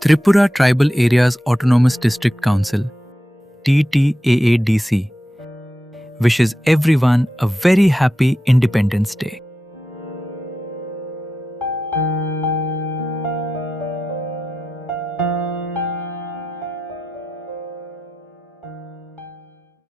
Tripura Tribal Areas Autonomous District Council (TTAADC) wishes everyone a very happy Independence Day.